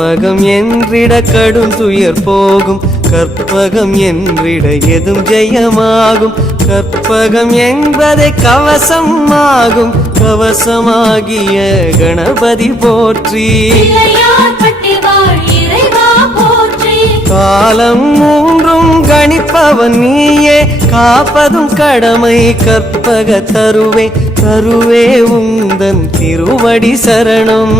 கற்பகம் என்றிட கடும் துயர் போகும், கற்பகம் என்றிட எதும் ஜெயமாகும். கற்பகம் என்பதை கவசம் ஆகும், கவசமாகிய கணபதி போற்றி. காலம் மூன்றும் கணிப்பவன் நீயே, காப்பதும் கடமை கற்பக தருவே. தருவே உந்தன் திருவடி சரணம்.